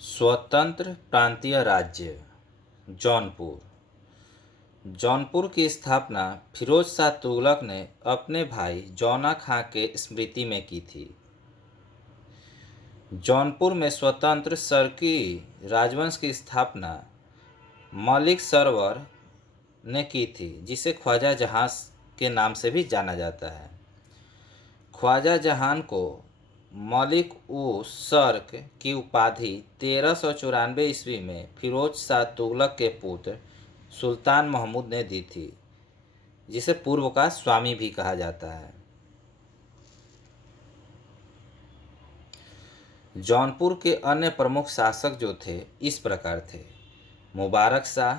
स्वतंत्र प्रांतीय राज्य जौनपुर। जौनपुर की स्थापना फिरोज शाह तुगलक ने अपने भाई जौना खां के स्मृति में की थी। जौनपुर में स्वतंत्र सरकी राजवंश की स्थापना मलिक सरवर ने की थी, जिसे ख्वाजा जहां के नाम से भी जाना जाता है। ख्वाजा जहान को मलिक उस सर्क की उपाधि 1394 ईस्वी में फिरोज शाह तुगलक के पुत्र सुल्तान महमूद ने दी थी, जिसे पूर्व का स्वामी भी कहा जाता है। जौनपुर के अन्य प्रमुख शासक जो थे इस प्रकार थे: मुबारक शाह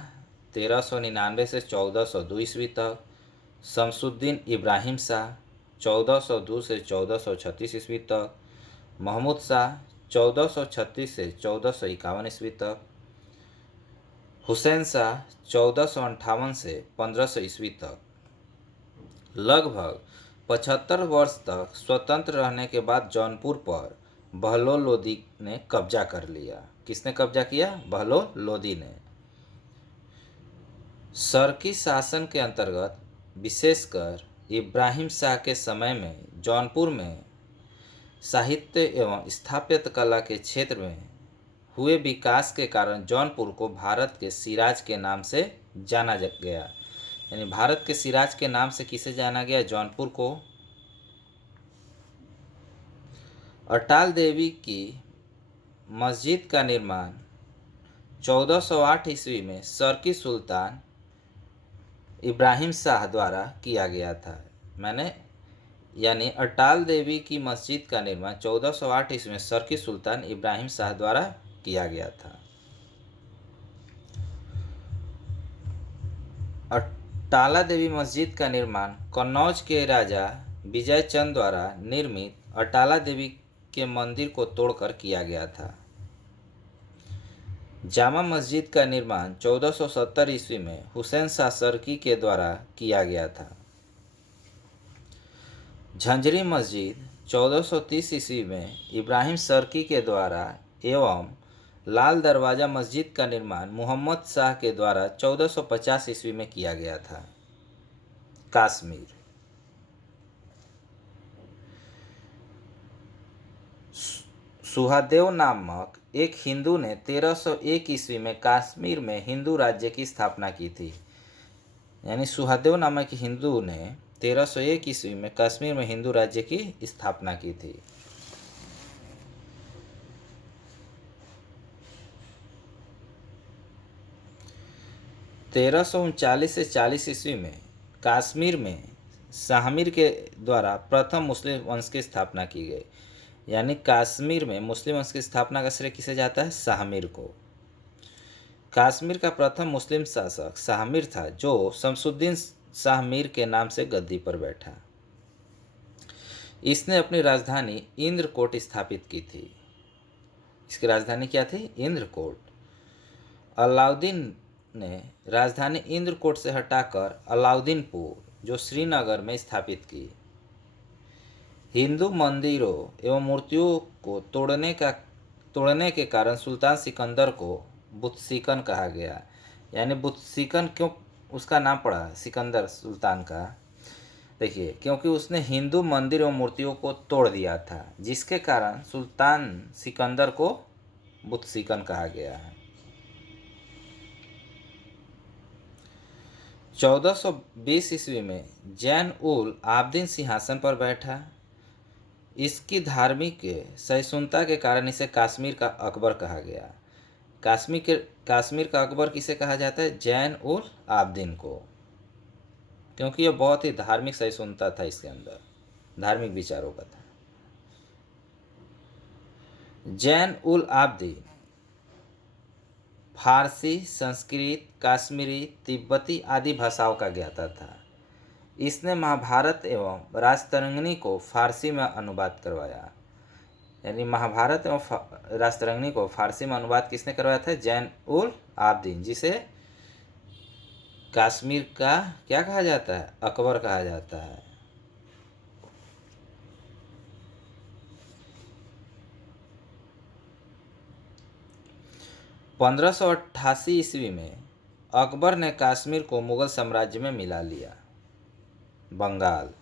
1399 से 1402 ईस्वी तक, शमसुद्दीन इब्राहिम शाह 1402 से 1436 ईस्वी तक, महमूद शाह 1436 से 1451 ईस्वी तक, हुसैन शाह 1458 से 1500 ईस्वी तक। लगभग 75 वर्ष तक स्वतंत्र रहने के बाद जौनपुर पर बहलोल लोदी ने कब्जा कर लिया। किसने कब्जा किया? बहलोल लोदी ने। सरकी शासन के अंतर्गत विशेषकर इब्राहिम शाह के समय में जौनपुर में साहित्य एवं स्थापत्य कला के क्षेत्र में हुए विकास के कारण जौनपुर को भारत के सिराज के नाम से जाना गया। यानी भारत के सिराज के नाम से किसे जाना गया? जौनपुर को। अटाल देवी की मस्जिद का निर्माण 1408 ईस्वी में सरकी सुल्तान इब्राहिम शाह द्वारा किया गया था। यानी अटाल देवी की मस्जिद का निर्माण 1408 ईस्वी में सरकी सुल्तान इब्राहिम शाह द्वारा किया गया था। अटाला देवी मस्जिद का निर्माण कन्नौज के राजा विजय चंद द्वारा निर्मित अटाला देवी के मंदिर को तोड़कर किया गया था। जामा मस्जिद का निर्माण 1470 ईस्वी में हुसैन शाह सरकी के द्वारा किया गया था। झंझरी मस्जिद 1430 ईस्वी में इब्राहिम सरकी के द्वारा एवं लाल दरवाज़ा मस्जिद का निर्माण मोहम्मद शाह के द्वारा 1450 ईस्वी में किया गया था। कश्मीर। सुहादेव नामक एक हिंदू ने 1301 ईस्वी में कश्मीर में हिंदू राज्य की स्थापना की थी। यानी सुहादेव नामक हिंदू ने 1301 ईस्वी में कश्मीर में हिंदू राज्य की स्थापना की थी। तेरह सौ उनचालीस से 40 ईस्वी में कश्मीर में शाहमीर के द्वारा प्रथम मुस्लिम वंश की स्थापना की गई। यानी कश्मीर में मुस्लिम वंश की स्थापना का श्रेय किसे जाता है? शाहमीर को। कश्मीर का प्रथम मुस्लिम शासक शाहमीर था, जो शमसुद्दीन शाहमीर के नाम से गद्दी पर बैठा। इसने अपनी राजधानी इंद्रकोट स्थापित की थी। इसकी राजधानी क्या थी? इंद्रकोट। अलाउद्दीन ने राजधानी इंद्रकोट से हटाकर अलाउद्दीनपुर, जो श्रीनगर में स्थापित की। हिंदू मंदिरों एवं मूर्तियों को तोड़ने के कारण सुल्तान सिकंदर को बुतसिकन कहा गया। यानी बुतसिकन क्यों उसका नाम पड़ा सिकंदर सुल्तान का? देखिए, क्योंकि उसने हिंदू मंदिर एवं मूर्तियों को तोड़ दिया था, जिसके कारण सुल्तान सिकंदर को बुतसिकन कहा गया है। 1420 ईस्वी में जैन उल आबदीन सिंहासन पर बैठा। इसकी धार्मिक सहिष्णुता के कारण इसे कश्मीर का अकबर कहा गया। कश्मीर का अकबर किसे कहा जाता है? जैन उल आबदीन को, क्योंकि यह बहुत ही धार्मिक सहिष्णुता था, इसके अंदर धार्मिक विचारों का था। जैन उल आबदीन फारसी, संस्कृत, कश्मीरी, तिब्बती आदि भाषाओं का ज्ञाता था। इसने महाभारत एवं राजतरंगिणी को फारसी में अनुवाद करवाया। यानी महाभारत एवं राजतरंगिणी को फारसी में अनुवाद किसने करवाया था? जैन उल आबदीन, जिसे कश्मीर का क्या कहा जाता है? अकबर कहा जाता है। 1588 ईस्वी में अकबर ने कश्मीर को मुगल साम्राज्य में मिला लिया। बंगाल।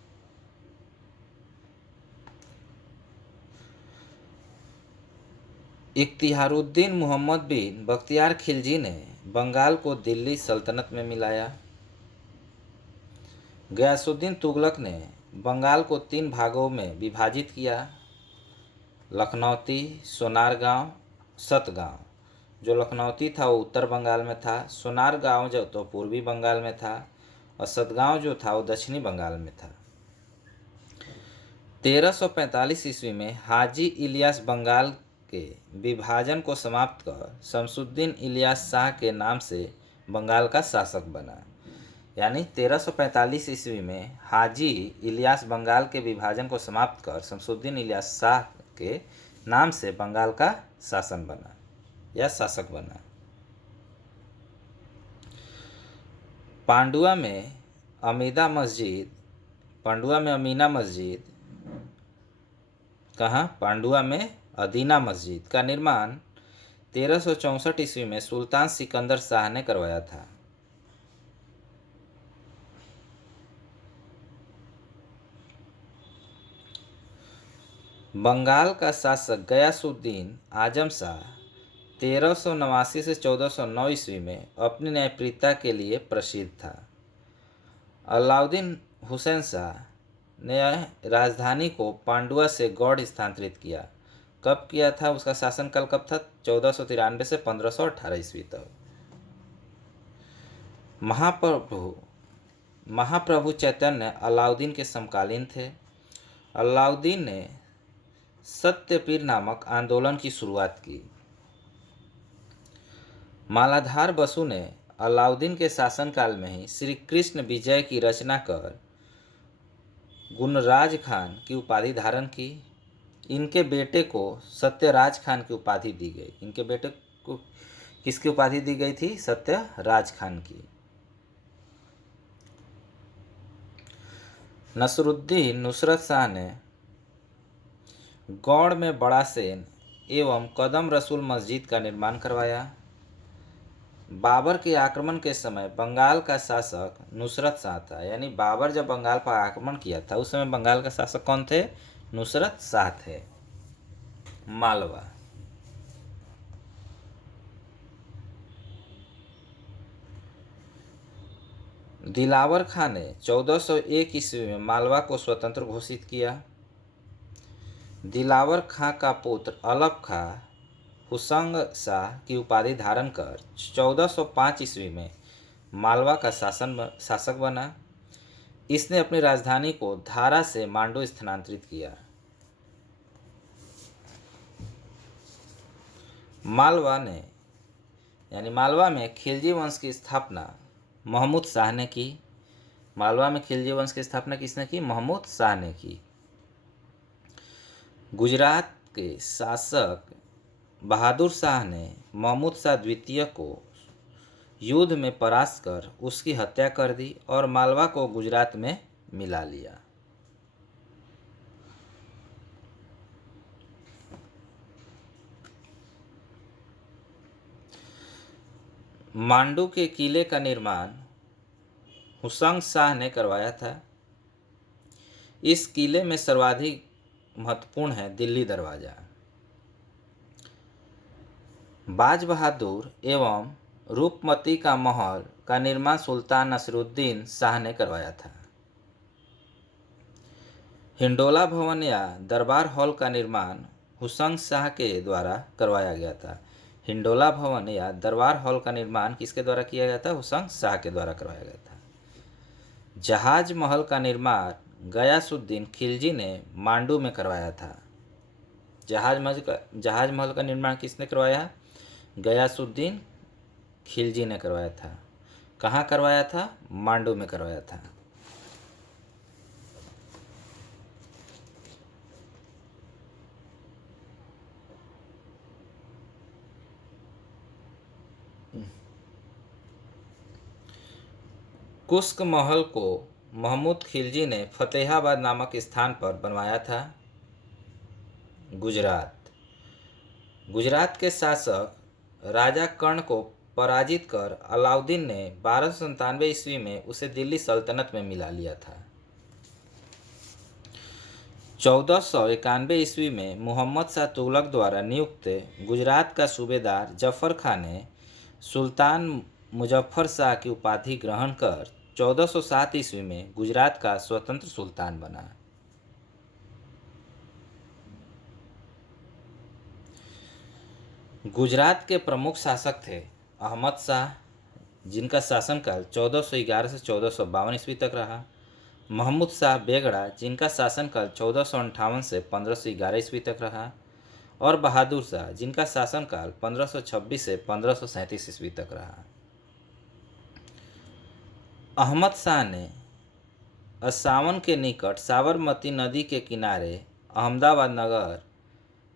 इख्तियारुद्दीन मोहम्मद बिन बख्तियार खिलजी ने बंगाल को दिल्ली सल्तनत में मिलाया। गयासुद्दीन तुगलक ने बंगाल को 3 भागों में विभाजित किया। लखनौती, सोनारगांव, सतगांव। जो लखनौती था वो उत्तर बंगाल में था, सोनारगांव जो तो पूर्वी बंगाल में था, और सतगांव जो था वो दक्षिणी बंगाल में था। 1345 ईस्वी में हाजी इलियास बंगाल के विभाजन को समाप्त कर शमसुद्दीन इलियास शाह के नाम से बंगाल का शासक बना। यानी 1345 ईस्वी में हाजी इलियास बंगाल के विभाजन को समाप्त कर शमसुद्दीन इलियास शाह के नाम से बंगाल का शासन बना या शासक बना। पांडुआ में अमीना मस्जिद, कहाँ? पांडुआ में अदीना मस्जिद का निर्माण 1364 ईस्वी में सुल्तान सिकंदर शाह ने करवाया था। बंगाल का शासक गयासुद्दीन आजम शाह 1389 से 1409 ईस्वी में अपनी न्यायप्रियता के लिए प्रसिद्ध था। अलाउद्दीन हुसैन शाह ने राजधानी को पांडुआ से गौड़ स्थानांतरित किया। कब किया था? उसका शासनकाल कब था? 1493 से 1518 ईस्वी तक। महाप्रभु चैतन्य अलाउद्दीन के समकालीन थे। अलाउद्दीन ने सत्यपीर नामक आंदोलन की शुरुआत की। मालाधार बसु ने अलाउद्दीन के शासनकाल में ही श्री कृष्ण विजय की रचना कर गुणराज खान की उपाधि धारण की। इनके बेटे को सत्यराज खान की उपाधि दी गई। इनके बेटे को किसकी उपाधि दी गई थी? सत्यराज खान की। नसरुद्दीन नुसरत शाह ने गौड़ में बड़ा सेन एवं कदम रसूल मस्जिद का निर्माण करवाया। बाबर के आक्रमण के समय बंगाल का शासक नुसरत शाह था। यानी बाबर जब बंगाल पर आक्रमण किया था उस समय बंगाल का शासक कौन थे? नुसरत शाह थे। मालवा। दिलावर खां ने 1401 ईस्वी में मालवा को स्वतंत्र घोषित किया। दिलावर खां का पुत्र अलप खां हुसंग शाह की उपाधि धारण कर 1405 ईस्वी में मालवा का शासक बना। इसने अपनी राजधानी को धारा से मांडू स्थानांतरित किया। मालवा में खिलजी वंश की स्थापना महमूद शाह ने की। मालवा में खिलजी वंश की स्थापना किसने की? महमूद शाह ने की। गुजरात के शासक बहादुर शाह ने महमूद शाह द्वितीय को युद्ध में परास्त कर उसकी हत्या कर दी और मालवा को गुजरात में मिला लिया। मांडू के किले का निर्माण हुसंग शाह ने करवाया था। इस किले में सर्वाधिक महत्वपूर्ण है दिल्ली दरवाजा। बाज बहादुर एवं रूपमती का महल का निर्माण सुल्तान नसरुद्दीन शाह ने करवाया था। हिंडोला भवन या दरबार हॉल का निर्माण हुसंग शाह के द्वारा करवाया गया था। हिंडोला भवन या दरबार हॉल का निर्माण किसके द्वारा किया गया था? हुसंग शाह के द्वारा करवाया गया था। जहाज महल का निर्माण गयासुद्दीन खिलजी ने मांडू में करवाया था। जहाज महल का निर्माण किसने करवाया? गयासुद्दीन खिलजी ने करवाया था। कहाँ करवाया था? मांडू में करवाया था। कुश्क महल को महमूद खिलजी ने फतेहाबाद नामक स्थान पर बनवाया था। गुजरात के शासक राजा कर्ण को पराजित कर अलाउद्दीन ने 1297 ईस्वी में उसे दिल्ली सल्तनत में मिला लिया था। 1491 ईस्वी में मोहम्मद शाह तुगलक द्वारा नियुक्त गुजरात का सूबेदार जफर खान ने सुल्तान मुजफ्फर शाह की उपाधि ग्रहण कर 1407 ईस्वी में गुजरात का स्वतंत्र सुल्तान बना। गुजरात के प्रमुख शासक थे अहमद शाह, जिनका शासनकाल 1411 से 1452 ईस्वी तक रहा, महमूद शाह बेगड़ा, जिनका शासनकाल 1458 से 1511 ईस्वी तक रहा, और बहादुर शाह, जिनका शासनकाल 1526 से 1537 ईस्वी तक रहा। अहमद शाह ने अस्सावन के निकट साबरमती नदी के किनारे अहमदाबाद नगर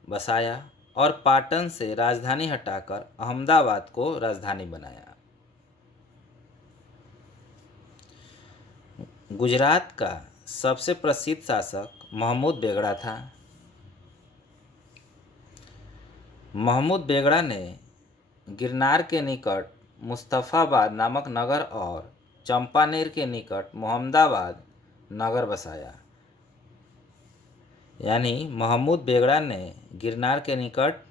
बसाया और पाटन से राजधानी हटाकर अहमदाबाद को राजधानी बनाया। गुजरात का सबसे प्रसिद्ध शासक महमूद बेगड़ा था। महमूद बेगड़ा ने गिरनार के निकट मुस्तफ़ाबाद नामक नगर और चंपानेर के निकट मोहम्मदाबाद नगर बसाया। यानी महमूद बेगड़ा ने गिरनार के निकट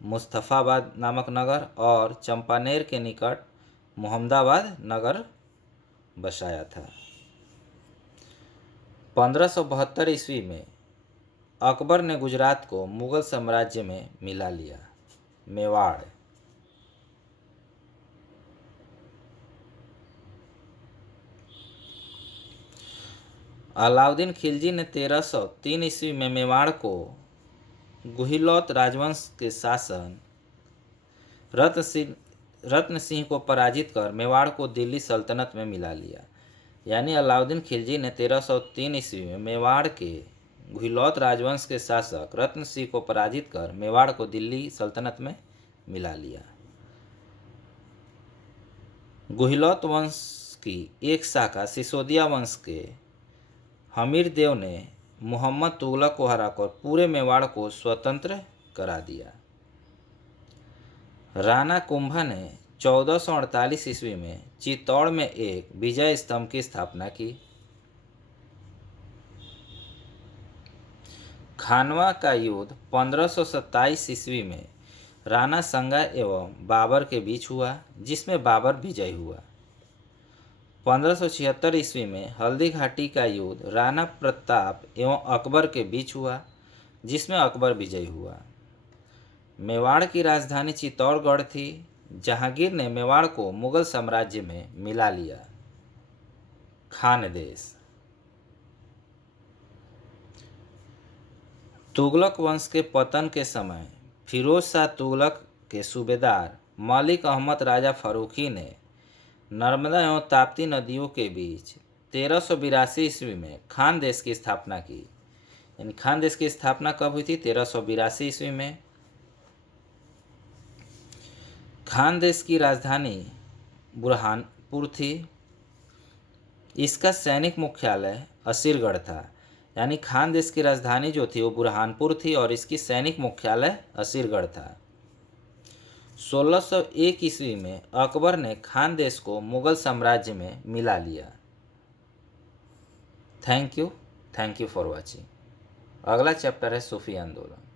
मुस्तफ़ाबाद नामक नगर और चंपानेर के निकट मोहम्मदाबाद नगर बसाया था। 1572 ईस्वी में अकबर ने गुजरात को मुगल साम्राज्य में मिला लिया। मेवाड़। अलाउद्दीन खिलजी ने 1303 ईस्वी में मेवाड़ को गुहिलौत राजवंश के शासन रत्न सिंह को पराजित कर मेवाड़ को दिल्ली सल्तनत में मिला लिया। यानी अलाउद्दीन खिलजी ने 1303 ईस्वी में मेवाड़ के गुहिलौत राजवंश के शासक रत्न सिंह को पराजित कर मेवाड़ को दिल्ली सल्तनत में मिला लिया। गुहिलौत वंश की एक शाखा सिसोदिया वंश के हमीर देव ने मोहम्मद तुगलक को हराकर पूरे मेवाड़ को स्वतंत्र करा दिया। राणा कुंभा ने 1448 ईस्वी में चित्तौड़ में एक विजय स्तंभ की स्थापना की। खानवा का युद्ध 1527 ईस्वी में राणा संगा एवं बाबर के बीच हुआ, जिसमें बाबर विजयी हुआ। 1576 ईस्वी में हल्दी घाटी का युद्ध राणा प्रताप एवं अकबर के बीच हुआ, जिसमें अकबर विजयी हुआ। मेवाड़ की राजधानी चित्तौड़गढ़ थी। जहांगीर ने मेवाड़ को मुगल साम्राज्य में मिला लिया। खानदेश। तुगलक वंश के पतन के समय फिरोज शाह तुगलक के सूबेदार मलिक अहमद राजा फर्रुखी ने नर्मदा एवं ताप्ती नदियों के बीच 1382 ईस्वी में खानदेश की स्थापना की। यानी खानदेश की स्थापना कब हुई थी? 1382 ईस्वी में। खानदेश की राजधानी बुरहानपुर थी। इसका सैनिक मुख्यालय असीरगढ़ था। यानी खानदेश की राजधानी जो थी वो बुरहानपुर थी और इसकी सैनिक मुख्यालय असीरगढ़ था। 1601 ईस्वी में अकबर ने खानदेश को मुगल साम्राज्य में मिला लिया। Thank you for watching. अगला चैप्टर है सूफी आंदोलन।